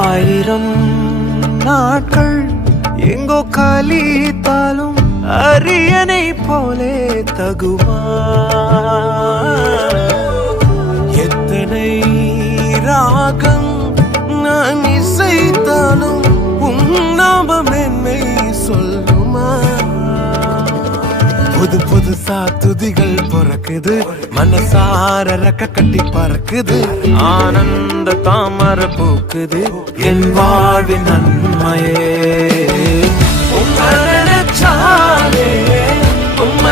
ஆயிரம் நாட்கள் எங்கோ கலித்தாலும் அரியணை போலே தகுமா? எத்தனை ராகம் நான் இசைத்தாலும் உன் நாமம் என்னை சொல்லுமா? புது புதுசா துதிகள் பிறக்குது, மனசார ரெக்க கட்டி பறக்குது, ஆனந்த தாமரை பூக்குது என் வாழ்வின் நன்மையே. உம்ம நினைச்சாலே உம்ம